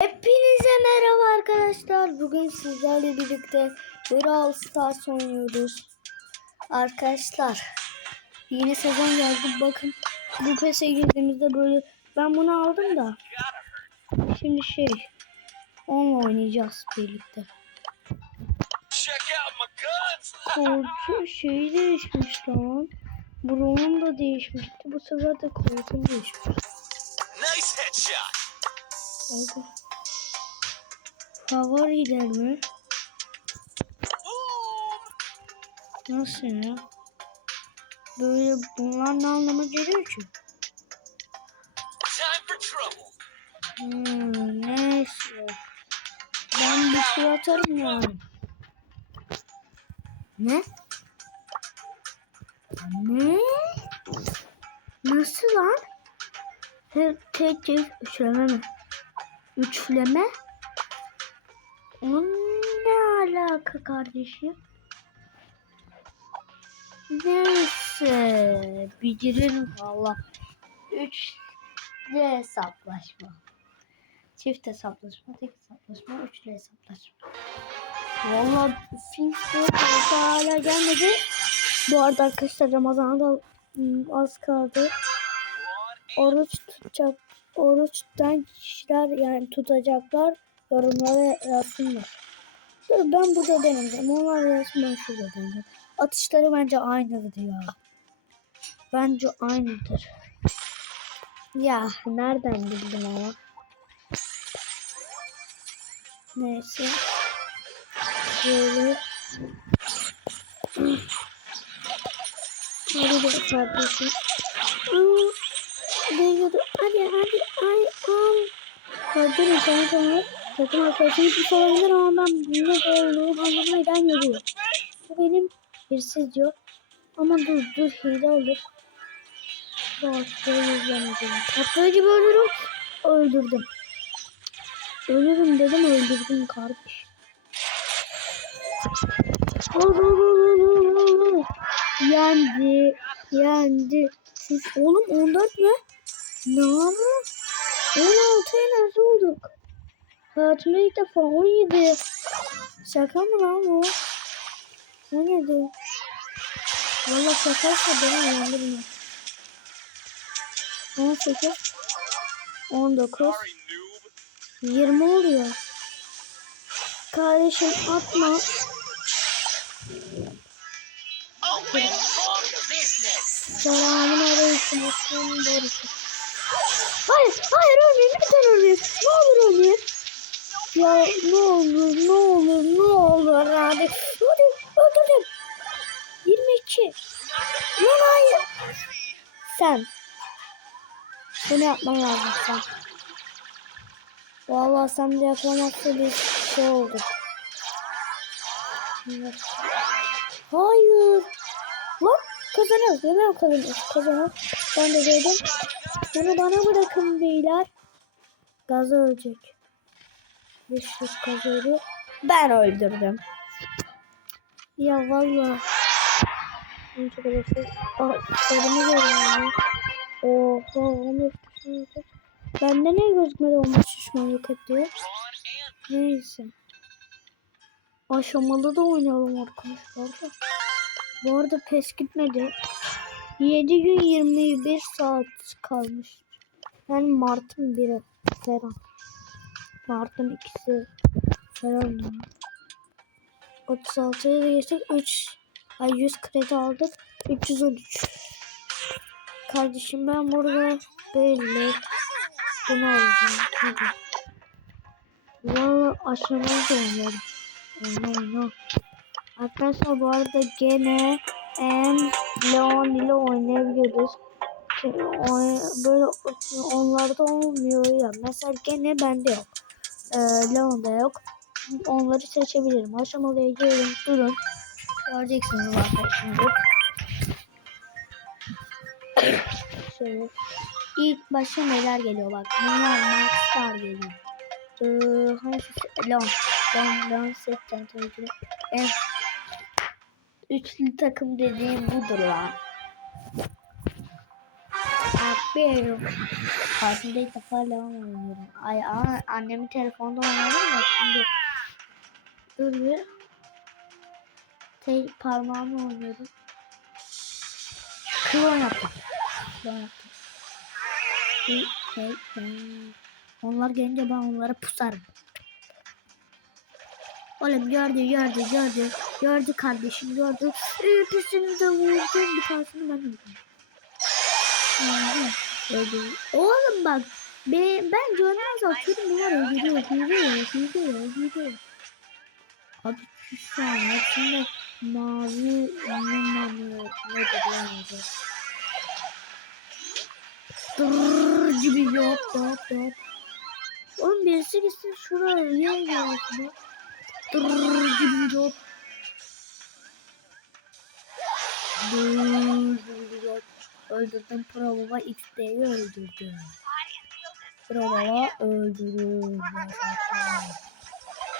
Hepinize merhaba arkadaşlar. Bugün sizlerle birlikte Brawl Stars oynuyoruz. Arkadaşlar yeni sezon geldi. Bakın bu PES'e girdiğimizde böyle ben bunu aldım da şimdi şey onunla oynayacağız birlikte. Koltuğu şey değişmiş lan. Bro'nun da değişmişti. Bu sefer de koltuğum değişmiş. Nice headshot. Oldu. Favoriler mi? Nasıl ya? Böyle bunlar ne anlama geliyor ki? Hmm, neyse. Ben bir şey atarım yani. Ne? Ne? Nasıl lan? Tek tek tek üçleme mi? Üçleme? O ne alaka kardeşim? Neyse. Bitirelim valla. Üç de hesaplaşma. Çift hesaplaşma, tek hesaplaşma, üçlü hesaplaşma. Valla Finks hala gelmedi. Bu arada arkadaşlar Ramazan'a da hmm, az kaldı. Oruç tutacak, oruçtan kişiler yani tutacaklar yorumlara yazsınlar. Dur ben burada deneyeceğim. Onlar yazsın ben şurada deneyeceğim. Atışları bence aynıdır ya. Bence aynıdır. Ya nereden bildim ama. Neyse. Böyle. Hadi de kardeşim. Aa, Değiyordu. Hadi hadi ay ay. Gördün mü sana sonra takım arkadaşım gitmiş olabilir ama ben ne olduğunu anlamına neden geliyor. Bu benim hırsız diyor. Ama dur dur hile olur. Bu atları izlemeyeceğim. Atları gibi ölürüm. Öldürdüm. Ölürüm dedim öldürdüm kardeş. Yendi. Yendi. Siz, oğlum 14 mü? Ne yapıyor? 16'ya nasıl olduk? Hayatımda ilk defa 17. Şaka mı lan bu? 17. Valla şakaysa beni uyandırma. 18. 19. Sorry, noob. 20 oluyor. Kardeşim atma. For business. Selamun aleyküm. Hayır, hayır ölmeyin. Lütfen ölmeyin. Ne olur ölmeyin. Ya ne olur, ne olur, ne olur hadi. Hadi, öldürdüm. 22. Lan hayır. Sen. Bunu yapman lazım sen. Vallahi sen de yapamazsa bir şey oldu. Evet. Hayır. Lan kazanıyoruz. Hemen kazanıyoruz. Kazanıyoruz. Ben de dedim. Bunu bana bırakın beyler. Gazı ölecek. Gazı ölüyor. Ben öldürdüm. Ya valla. Şey. Oha 15 düşman. Bende niye gözükmedi 15 düşman yok et diyor. Neyse. Aşamalı da oynayalım arkadaşlar da. Bu arada pes gitmedi. 7 gün 21 saat kalmış. Yani Mart'ın biri falan. Mart'ın ikisi falan. 36'ya da geçtik. 3 ay 100 kredi aldık. 313. Kardeşim ben burada belli. Bunu alacağım. Hadi. Valla aşamalı da oynarım. Oyna oyna. Arkadaşlar bu arada gene en Leon ile oynayabiliyoruz. Oy- Böyle onlarda olmuyor ya. Mesela gene bende yok. Ee, Leon'da yok. Onları seçebilirim. Aşamalıya girelim. Durun. Göreceksiniz arkadaşlar. Şöyle. İlk başta neler geliyor bak. Bunlar Maxstar geliyor. Ee, hangisi? Leon. Leon, Leon seçeceğim tabii ki. Üçlü takım dediğim budur. Bak Bir. Hayatımda ilk defa Leon oynuyorum. Ay ana, annemin telefonda oynadım da şimdi. Dur bir. Tek parmağımla oynuyorum. Klon yaptım. Klon yaptım. Hey, hey, hey. Onlar gelince ben onlara pusarım. Oğlum gördü gördü gördü. Gördü kardeşim gördü. Öpüsünü de vurdum. Bir tanesini ben vurdum. Oğlum bak. Ben, ben görmez atıyorum bunlar öldürüyor. Öldürüyor. Öldürüyor. Öldürüyor. Abi şu an hepsinde mavi nedir lan adı? Dırrrr gibi yap yap yap. Oğlum birisi gitsin şuraya niye gelsin? Yap. Öldürdüm Pro Baba XD'yi öldürdüm. Pro Baba öldürür.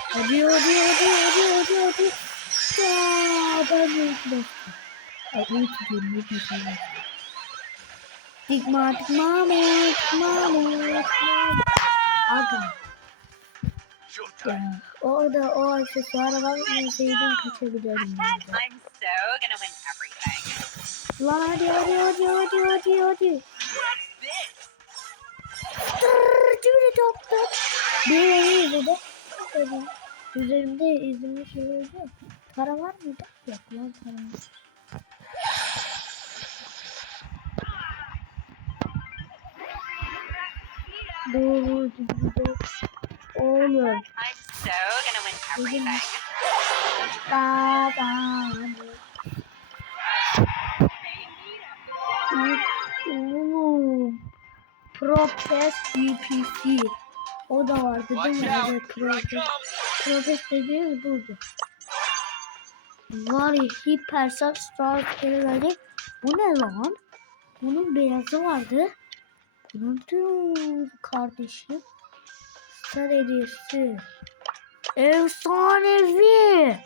Hadi hadi hadi hadi hadi hadi. Ya ben öldüm. Ay iyi tutuyorum ne diyeceğim. Digma digma mamut mamut mamut. Aga. Ya orada o aksesuara ben. I'm so gonna win everything. Lan hadi hadi hadi hadi hadi hadi. What's this? Tırrrr, cübile top top. Bir yere izledi. Üzerimde izleme şey oldu. Para var mıydı? Yok lan para yok. Doğru cübile. Oğlum. I'm so gonna win everything. Baba. Oğlum. Propes UPC. O da vardı değil mi? Evet, Propes. Propes dediğimiz buydu. Var ya Hypersat Star gelecek. Bu ne lan? Bunun beyazı vardı. Bunun kardeşim. Star hediyesi. Efsanevi.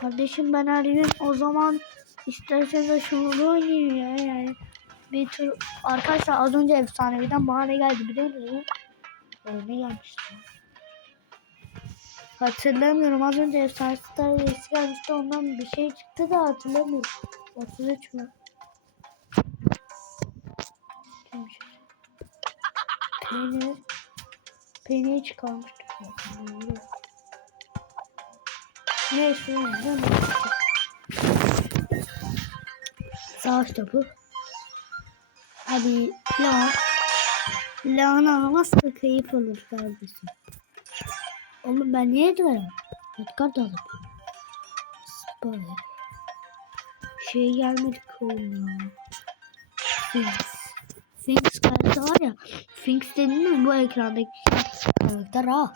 Kardeşim ben her gün o zaman istersen de şunu oynayayım ya yani. Bir tur arkadaşlar az önce efsaneviden bana ne geldi biliyor musunuz? Ne gelmişti? Hatırlamıyorum az önce efsane star gelmişti ondan bir şey çıktı da hatırlamıyorum. 33 mü? Peynir. Peyniri çıkarmıştık. doğru. Neyse ne mi? Savaş topu. Hadi lan. Lan almazsa keyif alır kardeşim. Oğlum ben niye diyorum? Edgar da alıp. Spy. Şey gelmedi ki oğlum ya. Sphinx karakteri var ya. Sphinx dediğin mi bu ekrandaki karakter ha.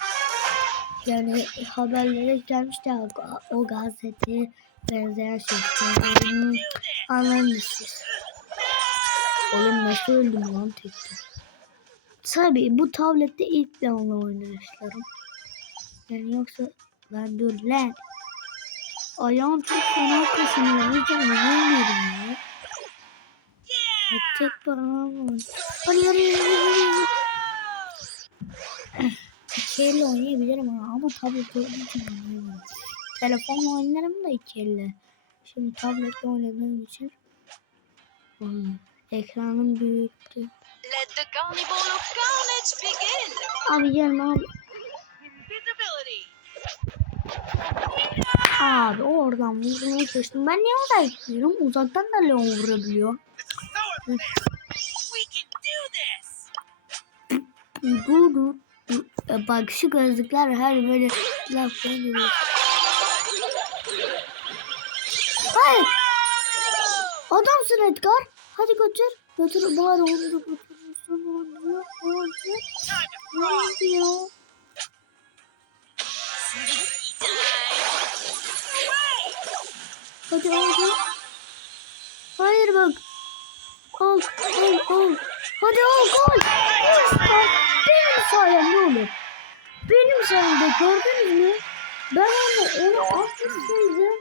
Yani haberlere gelmişti o gazete benzeyen şey. Anladınız. Oğlum nasıl öldüm lan tekte. Tabii bu tablette ilk Leon'la oynamışlarım. Yani yoksa lan dur lan. Ayağım çok fena kaşınıyor. O yüzden oynayamıyorum ya. Tek param var. Hadi hadi hadi. İki elle oynayabilirim ama, ama tablet olduğu için oynayamam. Telefonla oynarım da iki elle. Şimdi tabletle oynadığım için hmm, ekranım büyüktü. Abi gelme abi. Abi oradan vurmaya çalıştım. Ben niye oraya gidiyorum? Uzaktan da Leon vurabiliyor. Dur dur. E, Bak şu gözlükler her böyle laf geliyor. Hayır. Adamsın Edgar. Hadi götür. Götür. Bari onu da götürürsün. Onu da. Onu gördünüz mü? Ben onu, onu atmışsaydım.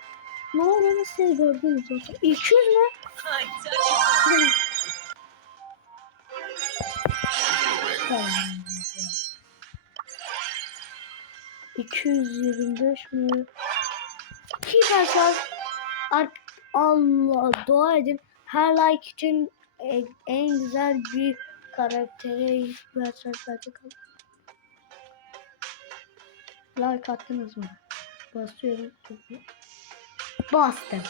Ne olduğunu siz gördünüz olsa. 200 mü? Ya. 225 mi? Arkadaşlar ar- Allah dua edin. Her like için e- en güzel bir karaktere ihtiyaç var. Like attınız mı? Basıyorum. Bastım.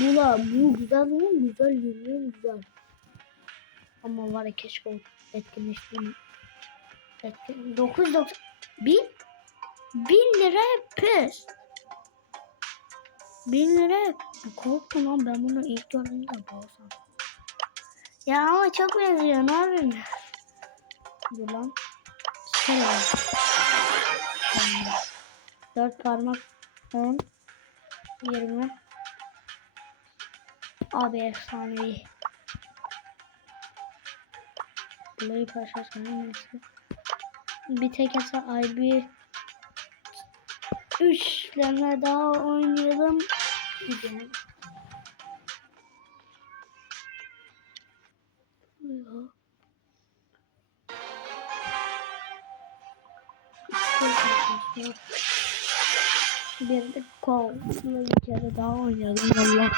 Bu la bu güzel mi? Güzel yürüyor güzel. Ama var ya keşke o etkinleştiğim etkin 990 bin bin lira pes. Bin lira korktum lan ben bunu ilk gördüğümde boğazım. Ya ama çok benziyor ne yapayım? Dur lan. Tamam. Dört parmak 10 20 Abi efsanevi. Burayı sana neyse. Bir tek hesa ay bir üçleme daha oynayalım. Gidelim. Bir de kol. Bir kere daha oynayalım. Allah.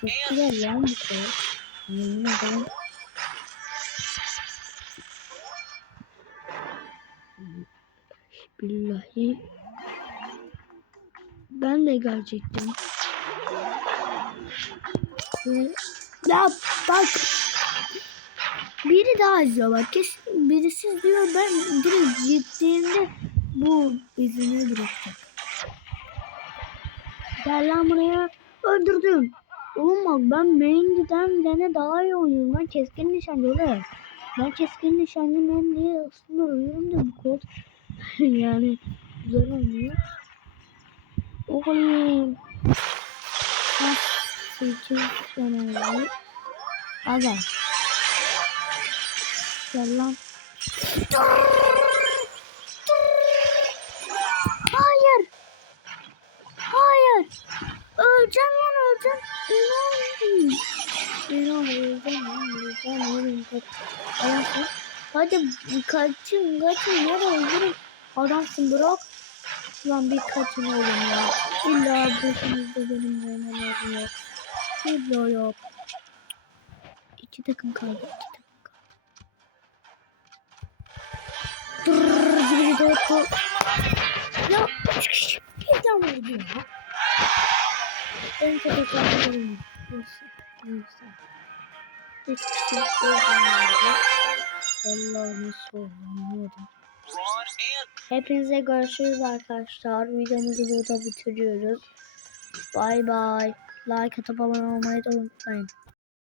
Çok güzel lan bu kol. Yemin ederim. Billahi. Ben de gelecektim. Ya bak. Biri daha izliyor bak. Kesin birisi izliyor. Ben direkt gittiğimde bu izini bırakacak. Gel lan buraya. Öldürdüm. Oğlum bak ben Mandy'den gene daha iyi oynuyorum. Ben keskin nişancı oğlum. Ben keskin nişancı ben diye aslında oynuyorum da bu kod yani güzel oynuyor. Oğlum. Bak. Seçim önemli. Aga. Gel lan. Hayır. Hayır. Öleceğim öleceğim. Öleceğim lan öleceğim. Öleceğim. Adamsın. Hadi kaçın kaçın. Nereye öldürün. Adamsın bırak. Lan bir kaçın oğlum ya. İlla başınızda benim lazım ya. İlla yok. İki takım kaldı. iki takım kaldı. Dört. Ya birden vurdu ya. En kötü kaldım. Neyse. Neyse. Üç kişi anlamadım. Ron and Hepinize görüşürüz arkadaşlar. Videomuzu burada bitiriyoruz. Bay bay. Like atıp abone olmayı da unutmayın.